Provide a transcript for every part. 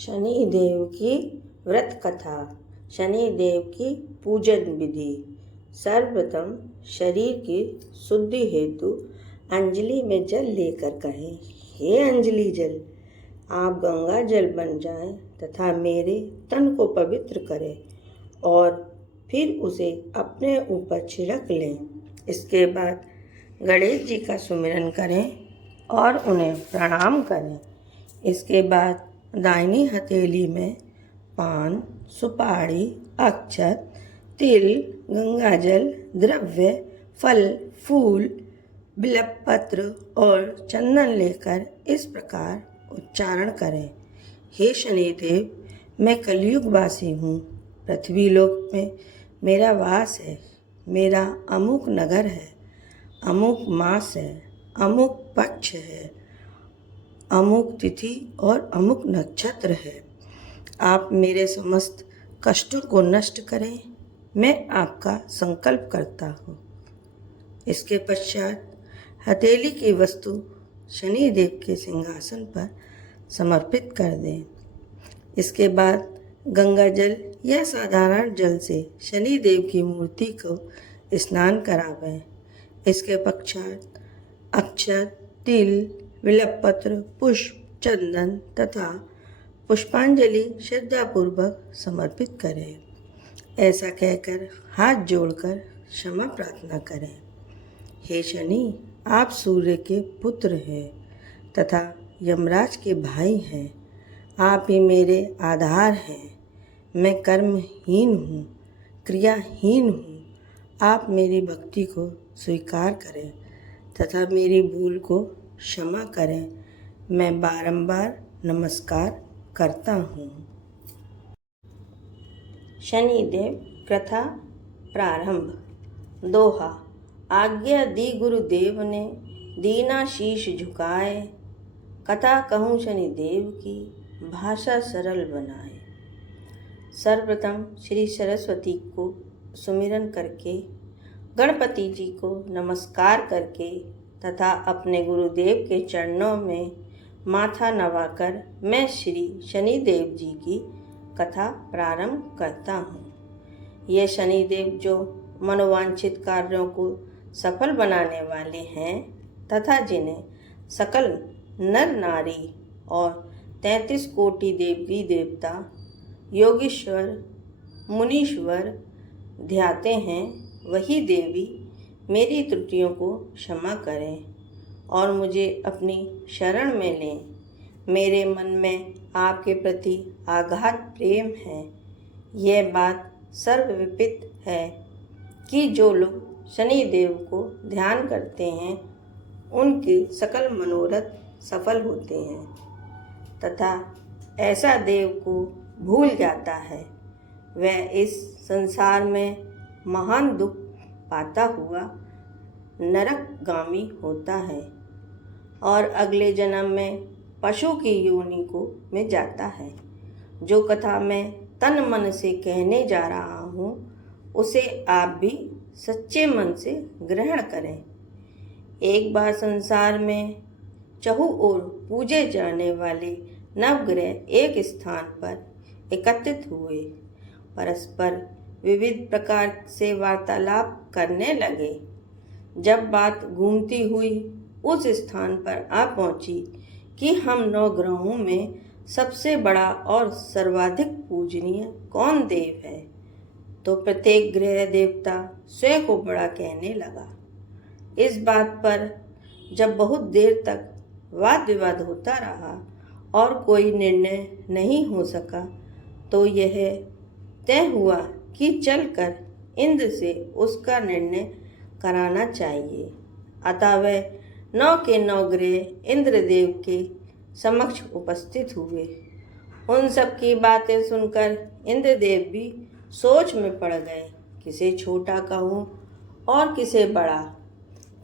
शनि देव की व्रत कथा। शनि देव की पूजन विधि। सर्वप्रथम शरीर की शुद्धि हेतु अंजलि में जल लेकर कहें, हे अंजलि जल, आप गंगा जल बन जाएं तथा मेरे तन को पवित्र करें और फिर उसे अपने ऊपर छिड़क लें। इसके बाद गणेश जी का सुमिरन करें और उन्हें प्रणाम करें। इसके बाद दाहिनी हथेली में पान, सुपारी, अक्षत, तिल, गंगाजल, द्रव्य, फल, फूल, बिल्वपत्र और चंदन लेकर इस प्रकार उच्चारण करें, हे शनिदेव, मैं कलयुग वासी हूँ। पृथ्वी लोक में मेरा वास है। मेरा अमुक नगर है, अमुक मास है, अमुक पक्ष है, अमुक तिथि और अमुक नक्षत्र है। आप मेरे समस्त कष्टों को नष्ट करें, मैं आपका संकल्प करता हूँ। इसके पश्चात हथेली की वस्तु शनिदेव के सिंहासन पर समर्पित कर दें। इसके बाद गंगा जल या साधारण जल से शनिदेव की मूर्ति को स्नान करावें। इसके पश्चात अक्षत, तिल, बिल्वपत्र, पुष्प, चंदन तथा पुष्पांजलि श्रद्धापूर्वक समर्पित करें। ऐसा कहकर हाथ जोड़कर क्षमा प्रार्थना करें। हे शनि, आप सूर्य के पुत्र हैं तथा यमराज के भाई हैं। आप ही मेरे आधार हैं। मैं कर्महीन हूँ, क्रियाहीन हूँ। आप मेरी भक्ति को स्वीकार करें तथा मेरी भूल को क्षमा करें। मैं बारंबार नमस्कार करता हूँ। शनिदेव कथा प्रारंभ। दोहा। आज्ञा दी गुरुदेव ने, दीना शीश झुकाए। कथा कहूँ शनिदेव की, भाषा सरल बनाए। सर्वप्रथम श्री सरस्वती को सुमिरन करके, गणपति जी को नमस्कार करके तथा अपने गुरुदेव के चरणों में माथा नवाकर मैं श्री शनिदेव जी की कथा प्रारंभ करता हूँ। ये शनिदेव जो मनोवांछित कार्यों को सफल बनाने वाले हैं तथा जिन्हें सकल नर नारी और 33 कोटि देवी देवता, योगीश्वर, मुनीश्वर ध्याते हैं, वही देवी मेरी त्रुटियों को क्षमा करें और मुझे अपनी शरण में लें। मेरे मन में आपके प्रति अगाध प्रेम है। यह बात सर्वविदित है कि जो लोग शनिदेव को ध्यान करते हैं उनके सकल मनोरथ सफल होते हैं तथा ऐसा देव को भूल जाता है वह इस संसार में महान दुख पाता हुआ नरकगामी होता है और अगले जन्म में पशु की योनि में जाता है। जो कथा मैं तन मन से कहने जा रहा हूँ उसे आप भी सच्चे मन से ग्रहण करें। एक बार संसार में चहु ओर पूजे जाने वाले नवग्रह एक स्थान पर एकत्रित हुए, परस्पर विविध प्रकार से वार्तालाप करने लगे। जब बात घूमती हुई उस स्थान पर आ पहुंची कि हम 9 ग्रहों में सबसे बड़ा और सर्वाधिक पूजनीय कौन देव है, तो प्रत्येक ग्रह देवता स्वयं को बड़ा कहने लगा। इस बात पर जब बहुत देर तक वाद विवाद होता रहा और कोई निर्णय नहीं हो सका, तो यह तय हुआ कि चलकर इंद्र से उसका निर्णय कराना चाहिए। अतः वह 9 के 9 ग्रह इंद्रदेव के समक्ष उपस्थित हुए। उन सब की बातें सुनकर इंद्रदेव भी सोच में पड़ गए, किसे छोटा कहूँ और किसे बड़ा,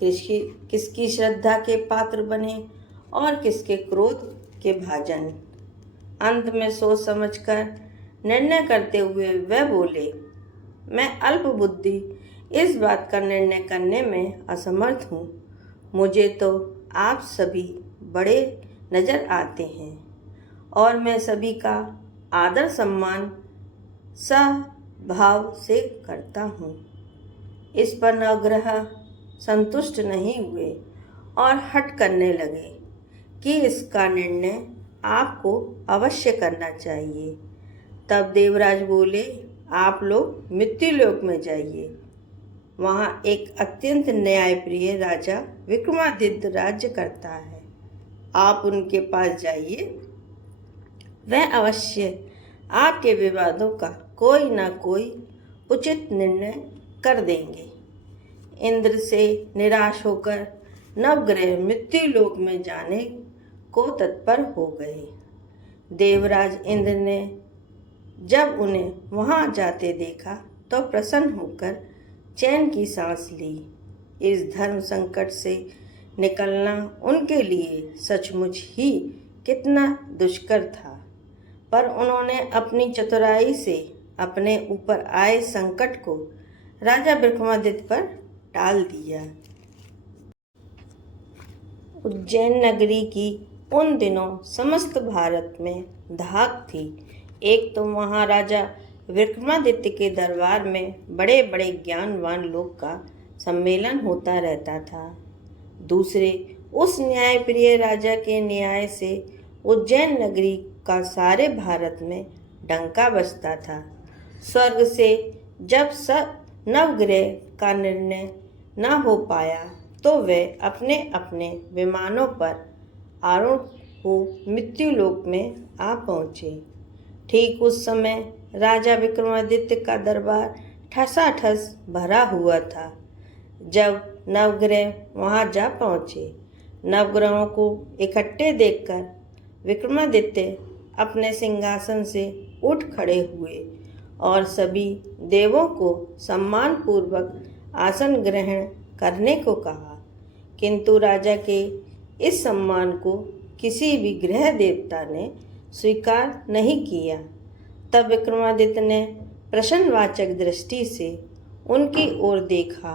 किसकी श्रद्धा के पात्र बने और किसके क्रोध के भाजन। अंत में सोच समझकर निर्णय करते हुए वह बोले, मैं अल्प बुद्धि इस बात का निर्णय करने में असमर्थ हूँ। मुझे तो आप सभी बड़े नजर आते हैं और मैं सभी का आदर सम्मान सभाव से करता हूँ। इस पर नवग्रह संतुष्ट नहीं हुए और हट करने लगे कि इसका निर्णय आपको अवश्य करना चाहिए। तब देवराज बोले, आप लोग मृत्युलोक में जाइए। वहाँ एक अत्यंत न्यायप्रिय राजा विक्रमादित्य राज्य करता है। आप उनके पास जाइए, वह अवश्य आपके विवादों का कोई ना कोई उचित निर्णय कर देंगे। इंद्र से निराश होकर नवग्रह मृत्युलोक में जाने को तत्पर हो गए। देवराज इंद्र ने जब उन्हें वहां जाते देखा तो प्रसन्न होकर चैन की सांस ली। इस धर्म संकट से निकलना उनके लिए सचमुच ही कितना दुष्कर था, पर उन्होंने अपनी चतुराई से अपने ऊपर आए संकट को राजा विक्रमादित्य पर टाल दिया। उज्जैन नगरी की उन दिनों समस्त भारत में धाक थी। एक तो महाराजा विक्रमादित्य के दरबार में बड़े बड़े ज्ञानवान लोग का सम्मेलन होता रहता था। दूसरे उस न्यायप्रिय राजा के न्याय से उज्जैन नगरी का सारे भारत में डंका बजता था। स्वर्ग से जब नवग्रह का निर्णय न हो पाया तो वे अपने अपने विमानों पर आरूढ़ हो मृत्युलोक में आ पहुँचे। ठीक उस समय राजा विक्रमादित्य का दरबार ठसाठस भरा हुआ था। जब नवग्रह वहां जा पहुँचे, नवग्रहों को इकट्ठे देखकर विक्रमादित्य अपने सिंहासन से उठ खड़े हुए और सभी देवों को सम्मानपूर्वक आसन ग्रहण करने को कहा, किंतु राजा के इस सम्मान को किसी भी ग्रह देवता ने स्वीकार नहीं किया। तब विक्रमादित्य ने प्रश्नवाचक दृष्टि से उनकी ओर देखा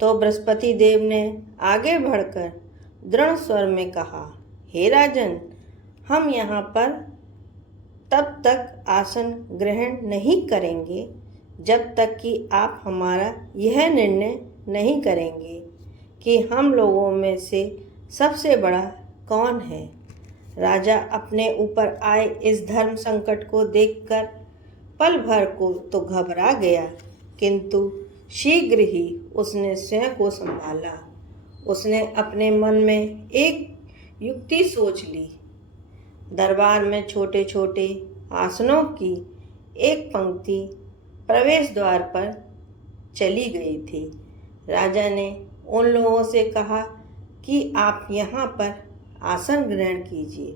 तो बृहस्पति देव ने आगे बढ़कर दृढ़ स्वर में कहा, हे राजन, हम यहाँ पर तब तक आसन ग्रहण नहीं करेंगे जब तक कि आप हमारा यह निर्णय नहीं करेंगे कि हम लोगों में से सबसे बड़ा कौन है। राजा अपने ऊपर आए इस धर्म संकट को देखकर पल भर को तो घबरा गया, किंतु शीघ्र ही उसने स्वयं को संभाला। उसने अपने मन में एक युक्ति सोच ली। दरबार में छोटे छोटे आसनों की एक पंक्ति प्रवेश द्वार पर चली गई थी। राजा ने उन लोगों से कहा कि आप यहाँ पर आसन ग्रहण कीजिए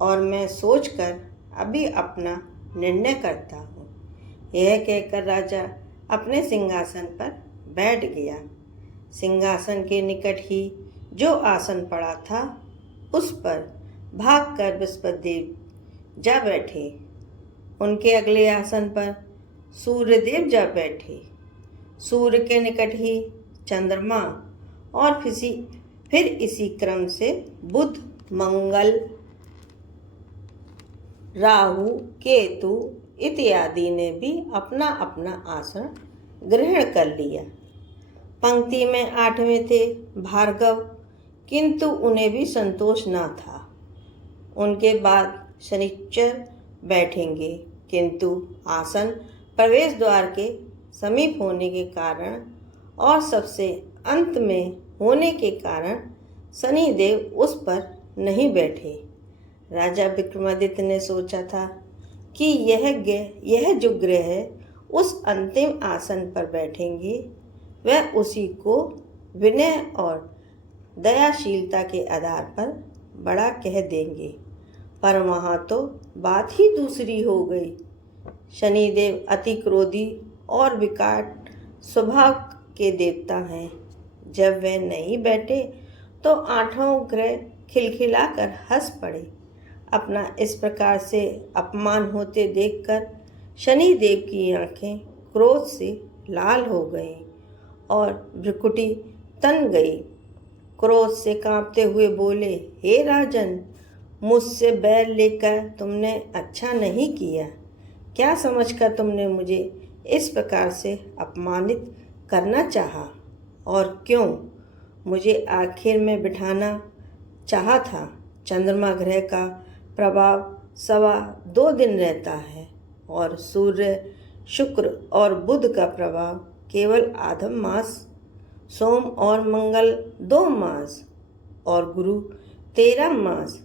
और मैं सोचकर अभी अपना निर्णय करता हूँ। यह कहकर राजा अपने सिंहासन पर बैठ गया। सिंहासन के निकट ही जो आसन पड़ा था उस पर भागकर बृहस्पति देव जा बैठे। उनके अगले आसन पर सूर्यदेव जा बैठे। सूर्य के निकट ही चंद्रमा और फिर इसी क्रम से बुध, मंगल, राहु, केतु इत्यादि ने भी अपना अपना आसन ग्रहण कर लिया। पंक्ति में 8वें थे भार्गव, किंतु उन्हें भी संतोष न था। उनके बाद शनिश्चर बैठेंगे, किंतु आसन प्रवेश द्वार के समीप होने के कारण और सबसे अंत में होने के कारण शनिदेव उस पर नहीं बैठे। राजा विक्रमादित्य ने सोचा था कि यह जो ग्रह उस अंतिम आसन पर बैठेंगे वह उसी को विनय और दयाशीलता के आधार पर बड़ा कह देंगे, पर वहाँ तो बात ही दूसरी हो गई। शनिदेव अति क्रोधी और विकट स्वभाव के देवता हैं। जब वे नहीं बैठे तो 8वां ग्रह खिलखिलाकर हंस पड़े। अपना इस प्रकार से अपमान होते देखकर शनिदेव की आंखें क्रोध से लाल हो गईं और भ्रुकुटी तन गई। क्रोध से कांपते हुए बोले, हे राजन, मुझसे बैर लेकर तुमने अच्छा नहीं किया। क्या समझकर तुमने मुझे इस प्रकार से अपमानित करना चाहा? और क्यों मुझे आखिर में बिठाना चाहा था? चंद्रमा ग्रह का प्रभाव 2.25 दिन रहता है और सूर्य, शुक्र और बुध का प्रभाव केवल आधा मास, सोम और मंगल 2 मास और गुरु 13 मास,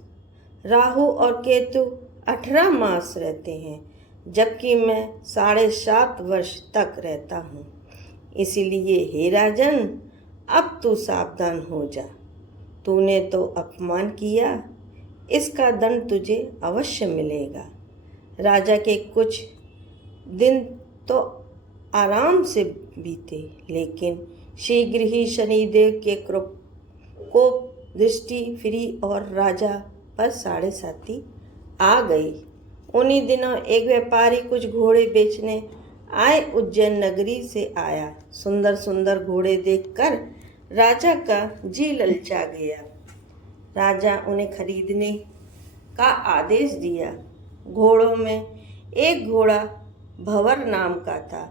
राहु और केतु 18 मास रहते हैं, जबकि मैं 7.5 वर्ष तक रहता हूँ। इसीलिए हे राजन, अब तू सावधान हो जा। तूने तो अपमान किया, इसका दंड तुझे अवश्य मिलेगा। राजा के कुछ दिन तो आराम से बीते, लेकिन शीघ्र ही शनिदेव के कोप दृष्टि फिरी और राजा पर 7.5 आ गई। उन्हीं दिनों एक व्यापारी कुछ घोड़े बेचने आए उज्जैन नगरी से आया। सुंदर सुंदर घोड़े देखकर राजा का जी ललचा गया। राजा उन्हें खरीदने का आदेश दिया। घोड़ों में एक घोड़ा भंवर नाम का था।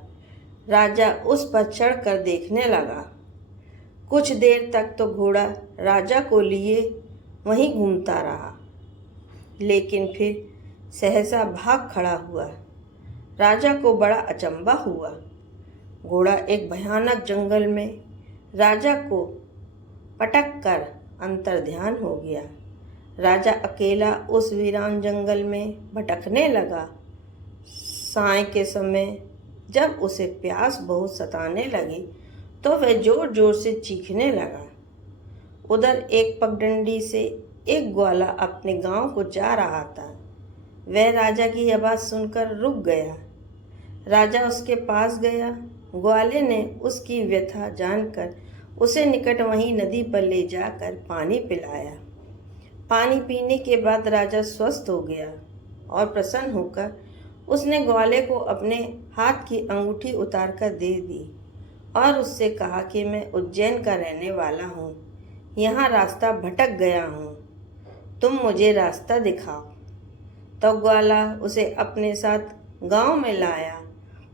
राजा उस पर चढ़कर देखने लगा। कुछ देर तक तो घोड़ा राजा को लिए वहीं घूमता रहा, लेकिन फिर सहसा भाग खड़ा हुआ। राजा को बड़ा अचंभा हुआ। घोड़ा एक भयानक जंगल में राजा को पटक कर अंतर्ध्यान हो गया। राजा अकेला उस वीरान जंगल में भटकने लगा। साय के समय जब उसे प्यास बहुत सताने लगी तो वह जोर जोर से चीखने लगा। उधर एक पगडंडी से एक ग्वाला अपने गांव को जा रहा था। वह राजा की आवाज़ सुनकर रुक गया। राजा उसके पास गया। ग्वाले ने उसकी व्यथा जानकर उसे निकट वहीं नदी पर ले जाकर पानी पिलाया। पानी पीने के बाद राजा स्वस्थ हो गया और प्रसन्न होकर उसने ग्वाले को अपने हाथ की अंगूठी उतारकर दे दी और उससे कहा कि मैं उज्जैन का रहने वाला हूँ, यहाँ रास्ता भटक गया हूँ, तुम मुझे रास्ता दिखाओ। तो ग्वाला उसे अपने साथ गांव में लाया।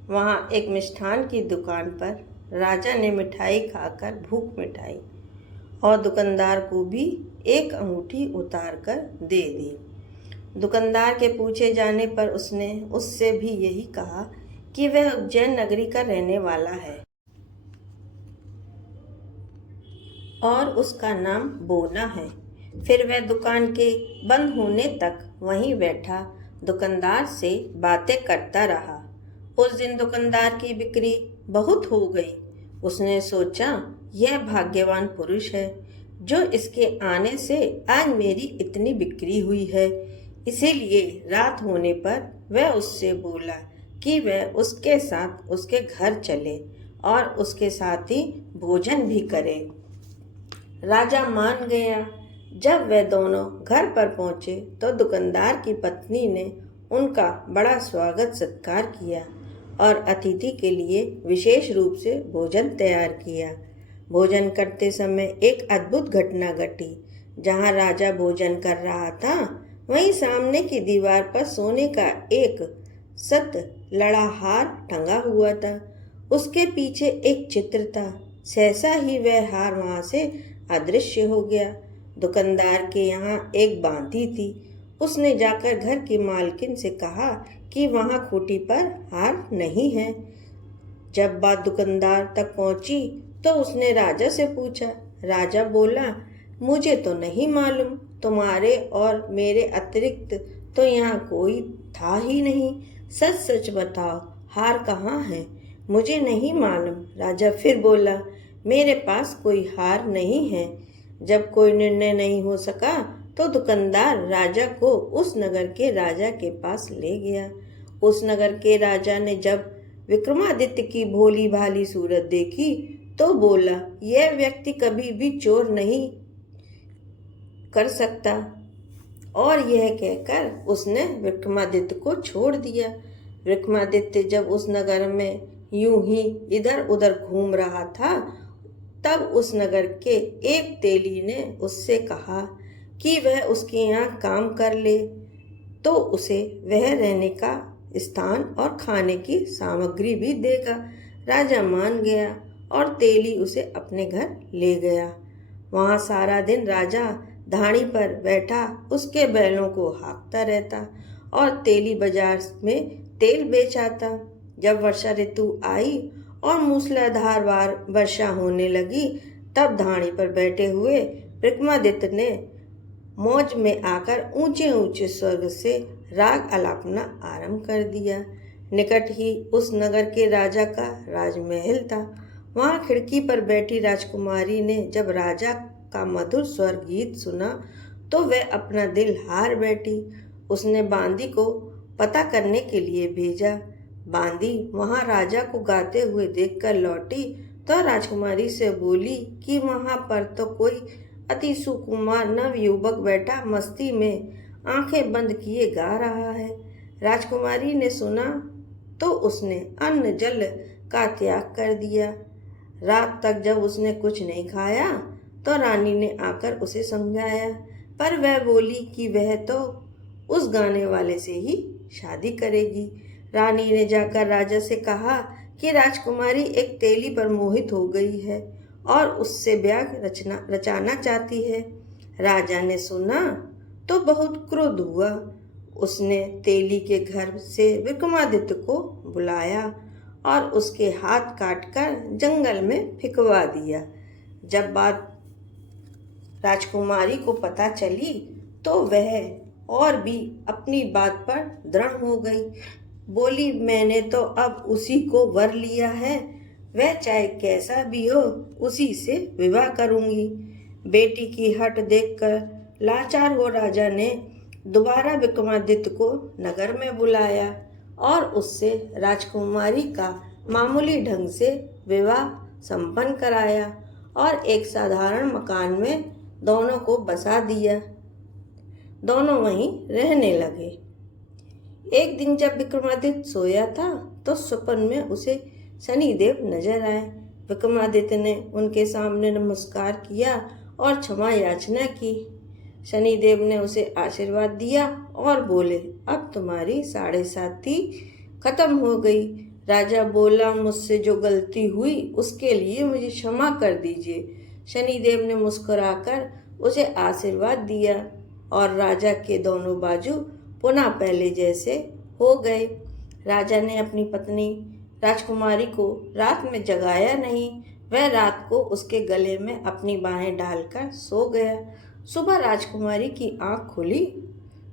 वहाँ एक मिष्ठान की दुकान पर राजा ने मिठाई खाकर भूख मिटाई और दुकानदार को भी एक अंगूठी उतार कर दे दी। दुकानदार के पूछे जाने पर उसने उससे भी यही कहा कि वह उज्जैन नगरी का रहने वाला है और उसका नाम बोना है। फिर वह दुकान के बंद होने तक वहीं बैठा दुकानदार से बातें करता रहा। उस दिन दुकानदार की बिक्री बहुत हो गई। उसने सोचा, यह भाग्यवान पुरुष है जो इसके आने से आज मेरी इतनी बिक्री हुई है। इसीलिए रात होने पर वह उससे बोला कि वह उसके साथ उसके घर चले और उसके साथ ही भोजन भी करे। राजा मान गया। जब वे दोनों घर पर पहुंचे तो दुकानदार की पत्नी ने उनका बड़ा स्वागत सत्कार किया और अतिथि के लिए विशेष रूप से भोजन तैयार किया। भोजन करते समय एक अद्भुत घटना घटी। जहाँ राजा भोजन कर रहा था वहीं सामने की दीवार पर सोने का एक सत लड़ा हार टंगा हुआ था। उसके पीछे एक चित्र था। सहसा ही वह हार वहाँ से अदृश्य हो गया। दुकानदार के यहाँ एक बांधी थी। उसने जाकर घर की मालकिन से कहा कि वहाँ खूंटी पर हार नहीं है। जब बात दुकानदार तक पहुँची तो उसने राजा से पूछा। राजा बोला, मुझे तो नहीं मालूम, तुम्हारे और मेरे अतिरिक्त तो यहाँ कोई था ही नहीं। सच सच बताओ, हार कहाँ है? मुझे नहीं मालूम। राजा फिर बोला, मेरे पास कोई हार नहीं है। जब कोई निर्णय नहीं हो सका तो दुकानदार राजा को उस नगर के राजा के पास ले गया। उस नगर के राजा ने जब विक्रमादित्य की भोली भाली सूरत देखी तो बोला, यह व्यक्ति कभी भी चोर नहीं कर सकता। और यह कहकर उसने विक्रमादित्य को छोड़ दिया। विक्रमादित्य जब उस नगर में यूं ही इधर उधर घूम रहा था तब उस नगर के एक तेली ने उससे कहा कि वह उसके यहाँ काम कर ले तो उसे वह रहने का स्थान और खाने की सामग्री भी देगा। राजा मान गया और तेली उसे अपने घर ले गया। वहाँ सारा दिन राजा धाड़ी पर बैठा उसके बैलों को हाँकता रहता और तेली बाजार में तेल बेच आता। जब वर्षा ऋतु आई और मूसलाधार वर्षा होने लगी, तब धाड़ी पर बैठे हुए विक्रमादित्य ने मौज में आकर ऊंचे ऊंचे स्वर से राग आलापना आरंभ कर दिया। निकट ही उस नगर के राजा का राजमहल था। वहाँ खिड़की पर बैठी राजकुमारी ने जब राजा का मधुर स्वर गीत सुना तो वह अपना दिल हार बैठी। उसने बांदी को पता करने के लिए भेजा। बांदी वहाँ राजा को गाते हुए देखकर लौटी तो राजकुमारी से बोली कि वहाँ पर तो कोई अति सुकुमार नव युवक बैठा मस्ती में आंखें बंद किए गा रहा है। राजकुमारी ने सुना तो उसने अन्न जल का त्याग कर दिया। रात तक जब उसने कुछ नहीं खाया तो रानी ने आकर उसे समझाया, पर वह बोली कि वह तो उस गाने वाले से ही शादी करेगी। रानी ने जाकर राजा से कहा कि राजकुमारी एक तेली पर मोहित हो गई है और उससे ब्याह रचाना चाहती है। राजा ने सुना तो बहुत क्रोध हुआ। उसने तेली के घर से विक्रमादित्य को बुलाया और उसके हाथ काटकर जंगल में फिकवा दिया। जब बात राजकुमारी को पता चली तो वह और भी अपनी बात पर दृढ़ हो गई। बोली, मैंने तो अब उसी को वर लिया है, वह चाहे कैसा भी हो उसी से विवाह करूंगी। बेटी की हट देखकर लाचार हो राजा ने दोबारा विक्रमादित्य को नगर में बुलाया और उससे राजकुमारी का मामूली ढंग से विवाह संपन्न कराया और एक साधारण मकान में दोनों को बसा दिया। दोनों वहीं रहने लगे। एक दिन जब विक्रमादित्य सोया था तो स्वप्न में उसे शनिदेव नजर आए। विक्रमादित्य ने उनके सामने नमस्कार किया और क्षमा याचना की। शनिदेव ने उसे आशीर्वाद दिया और बोले, अब तुम्हारी 7.5 खत्म हो गई। राजा बोला, मुझसे जो गलती हुई उसके लिए मुझे क्षमा कर दीजिए। शनिदेव ने मुस्कुराकर उसे आशीर्वाद दिया और राजा के दोनों बाजू पुनः पहले जैसे हो गए। राजा ने अपनी पत्नी राजकुमारी को रात में जगाया नहीं। वह रात को उसके गले में अपनी बाहें डालकर सो गया। सुबह राजकुमारी की आंख खुली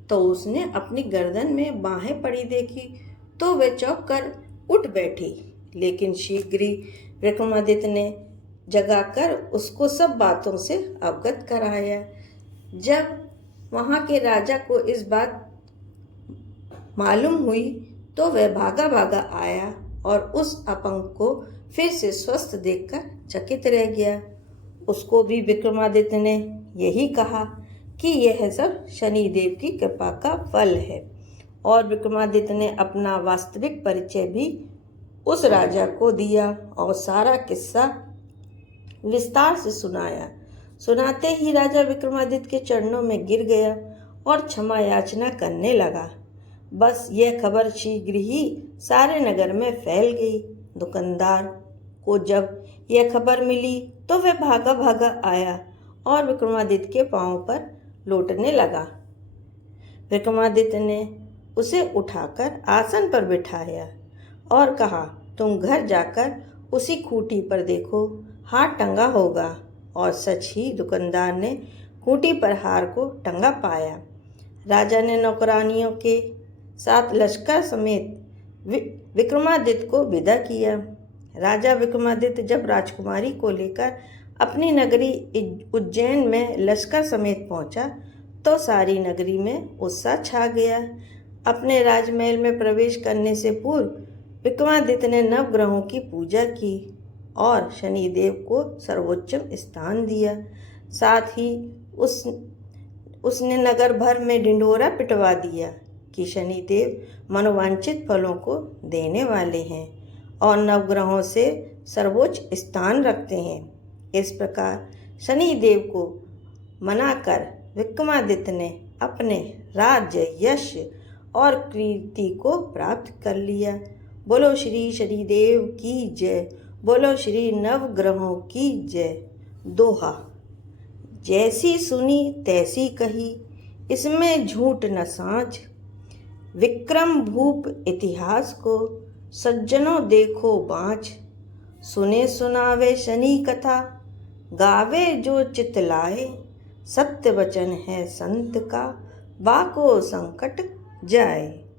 तो उसने अपनी गर्दन में बाहें पड़ी देखी तो वह चौंक कर उठ बैठी, लेकिन शीघ्र ही विक्रमादित्य ने जगाकर उसको सब बातों से अवगत कराया। जब वहाँ के राजा को इस बात मालूम हुई तो वह भागा भागा आया और उस अपंग को फिर से स्वस्थ देखकर चकित रह गया। उसको भी विक्रमादित्य ने यही कहा कि यह सब शनिदेव की कृपा का फल है और विक्रमादित्य ने अपना वास्तविक परिचय भी उस राजा को दिया और सारा किस्सा विस्तार से सुनाया। सुनाते ही राजा विक्रमादित्य के चरणों में गिर गया और क्षमा याचना करने लगा। बस यह खबर शीघ्र ही सारे नगर में फैल गई। दुकानदार को जब यह खबर मिली तो वह भागा भागा आया और विक्रमादित्य के पांव पर लौटने लगा। विक्रमादित्य ने उसे उठाकर आसन पर बिठाया और कहा, तुम घर जाकर उसी खूंटी पर देखो, हार टंगा होगा। और सच ही दुकानदार ने खूंटी पर हार को टंगा पाया। राजा ने नौकरानियों के साथ लश्कर समेत विक्रमादित्य को विदा किया। राजा विक्रमादित्य जब राजकुमारी को लेकर अपनी नगरी उज्जैन में लश्कर समेत पहुंचा तो सारी नगरी में उत्साह छा गया। अपने राजमहल में प्रवेश करने से पूर्व विक्रमादित्य ने नवग्रहों की पूजा की और शनिदेव को सर्वोच्च स्थान दिया। साथ ही उसने नगर भर में ढिंढोरा पिटवा दिया कि शनिदेव मनोवांछित फलों को देने वाले हैं और नवग्रहों से सर्वोच्च स्थान रखते हैं। इस प्रकार शनिदेव को मनाकर विक्रमादित्य ने अपने राज्य, यश और कीर्ति को प्राप्त कर लिया। बोलो श्री शनिदेव की जय, बोलो श्री नवग्रहों की जय। दोहा। जैसी सुनी तैसी कही, इसमें झूठ न साँच। विक्रम भूप इतिहास को, सज्जनों देखो बाँच। सुने सुनावे शनि कथा, गावे जो चित लाए। सत्य वचन है संत का, बाको संकट जाए।